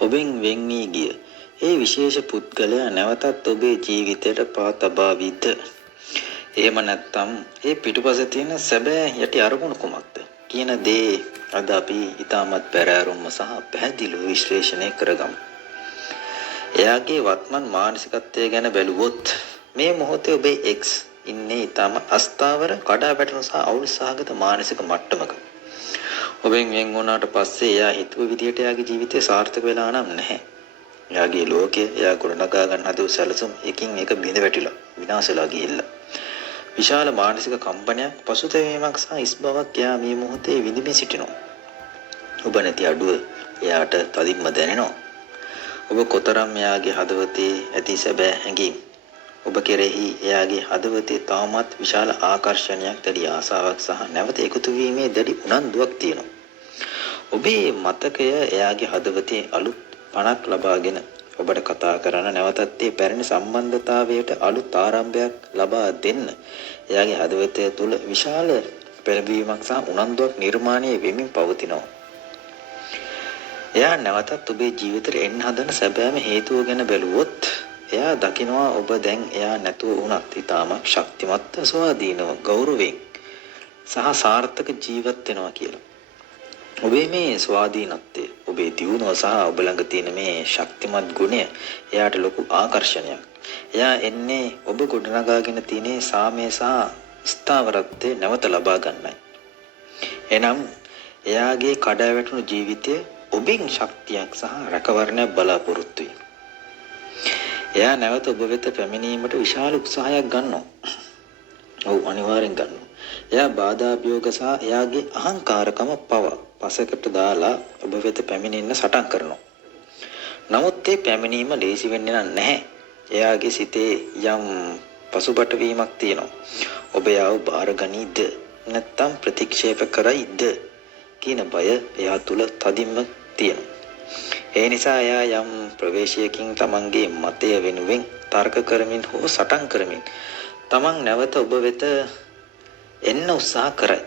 ඔබෙන් වෙන් වී ගිය ඒ විශේෂ පුද්ගලයා නැවතත් ඔබේ ජීවිතයට පා තබාවිද? එහෙම නැත්නම් ඒ පිටුපස තියෙන සැබෑ යටි අරමුණ කුමක්ද කියන දේ අද අපි ඊටමත් පෙරහැරුම්ම සහ පැහැදිලිව විශ්ලේෂණය කරගමු. එයාගේ වත්මන් මානසිකත්වය ගැන බැලුවොත් මේ මොහොතේ ඔබේ X ඉන්නේ ඊටම අස්ථාවර කඩාවැටෙන සහ අවුල් සහගත මානසික මට්ටමක. ඔබෙන් වෙන් වුණාට පස්සේ එයා හිතුව විදිහට එයාගේ ජීවිතය සාර්ථක වෙලා නම් නැහැ. එයාගේ ලෝකය එයා ගොඩනගා ගන්න හදපු සැලසුම් එකින් එක බිඳ වැටිලා විනාශලා ගිහිල්ලා. විශාල මානසික කම්පනයක් පසුතැවීමක් සහ ඉස්බවක් එයා මේ මොහොතේ විඳින්න සිටිනවා. ඔබ නැති අඩුව එයාට තදින්ම දැනෙනවා. ඔබ කොතරම් එයාගේ හදවතේ ඇති සැබෑ හැඟීම් ඔබ කෙරෙහි එයාගේ හදවතේ තාමත් විශාල ආකර්ෂණයක් දැඩි ආසාවක් සහ නැවත එකතු වීමේ දැඩි උනන්දුවක් තියෙනවා. ඔබේ මතකය එයාගේ හදවතේ අලුත් පණක් ලබාගෙන ඔබට කතා කරන නැවතත් ඒ පැරණි සම්බන්ධතාවයට අලුත් ආරම්භයක් ලබා දෙන්න එයාගේ හදවතය තුළ විශාල පෙළඹවීමක් සහ උනන්දුවක් නිර්මාණය වෙමින් පවතිනවා. එයා නැවතත් ඔබේ ජීවිතේට එන්න හදන සැබෑම හේතුව ගැන බැලුවොත් එයා දකිනවා ඔබ දැන් එයා නැතුව වුණත් ඊටමක් ශක්තිමත් ස්වාධීනව ගෞරවයෙන් සහ සාර්ථක ජීවත් වෙනවා කියලා. ඔබේ මේ ස්වාධීනත්වය ඔබේ දියුණුව සහ ඔබ ළඟ තියෙන මේ ශක්තිමත් ගුණය එයාට ලොකු ආකර්ෂණයක්. එයා එන්නේ ඔබ ගොඩනගාගෙන තියෙන සාමය සහ ස්ථාවරත්වය නැවත ලබා ගන්නයි. එනම් එයාගේ කඩාවැටුණු ජීවිතය ඔබෙන් ශක්තියක් සහ රැකවරණයක් බලාපොරොත්තු වෙයි. එයා නැවත ඔබ වෙත පැමිණීමට විශාල උත්සාහයක් ගන්නවා. ඔව් අනිවාර්යෙන් ගන්නවා. එයා බාධා අභියෝග සහ එයාගේ අහංකාරකම පසකට දාලා ඔබ වෙත පැමිණෙන්න සටන් කරනවා. නමුත් ඒ පැමිණීම ලේසි වෙන්නේ නැහැ. එයාගේ සිතේ යම් පසුබට වීමක් තියෙනවා. ඔබ යාව බාරගනීද නැත්නම් ප්‍රතික්ෂේප කරයිද කියන බය එයා තුල තදින්ම තියෙනවා. ඒ නිසා එයා යම් ප්‍රවේශයකින් තමන්ගේ මතය වෙනුවෙන් තර්ක කරමින් හෝ සටන් කරමින් තමන් නැවත ඔබ වෙත එන්න උත්සාහ කරයි.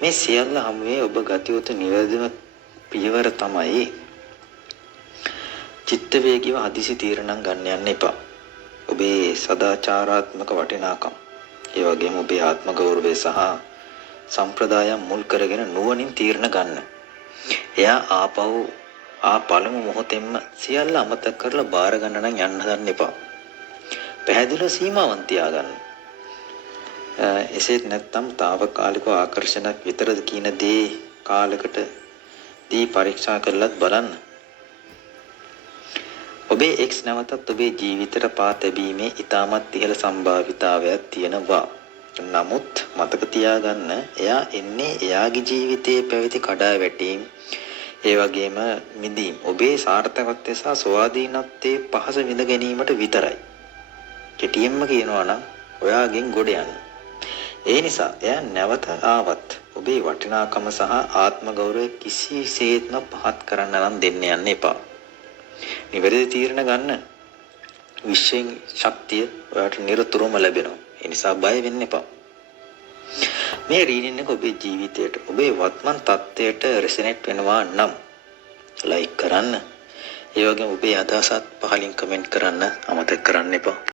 මේ සියල්ල හැමුවේ ඔබ ගත යුතු නිවැරදිම පියවර තමයි චිත්ත වේගීව හදිසි තීරණ ගන්න යන්න එපා. ඔබේ සදාචාරාත්මක වටිනාකම්, ඒ වගේම ඔබේ ආත්ම ගෞරවය සහ සම්ප්‍රදායම් මුල් කරගෙන නුවණින් තීරණ ගන්න. එයා පළමු මොහොතෙන්ම සියල්ල අමතක කරලා බාර ගන්න නම් යන්න හදන්න එපා. පැහැදිලිව සීමාවන් තියාගන්න. එසේත් නැත්නම් తాවකාලික ආකර්ෂණයක් විතරද කියන දේ කාලයකට දී පරීක්ෂා කරලත් බලන්න. ඔබේ X නැවතත් ඔබේ ජීවිතයට පා තැබීමේ ඊටමත් ඉහළ සම්භාවිතාවයක් තියෙනවා. නමුත් මතක තියාගන්න එයා එන්නේ එයාගේ ජීවිතයේ පැවති කඩාවැටීම් ඒ වගේම මිදීම් ඔබේ සාර්ථකත්වය සහ ස්වාධීනත්වයේ පහස විඳ ගැනීමට විතරයි. කෙටියෙන්ම කියනවා නම් ඔයාගෙන් ගොඩ යන්න. ඒ නිසා එයා නැවත ආවත් ඔබේ වටිනාකම සහ ආත්ම ගෞරවය කිසිසේත්ම පහත් කරන්න නම් දෙන්න යන්න එපා. නිවැරදි තීරණ ගන්න විශ්යෙන් ශක්තිය ඔයාට නිරතුරුවම ලැබෙනවා. ඒ නිසා බය වෙන්න එපා. මේ රීඩින් එක ඔබේ ජීවිතයට ඔබේ වත්මන් තත්ත්වයට රෙසනේට් වෙනවා නම් ලයික් කරන්න. ඒ වගේම ඔබේ අදහසත් පහලින් කමෙන්ට් කරන්න අමතක කරන්න එපා.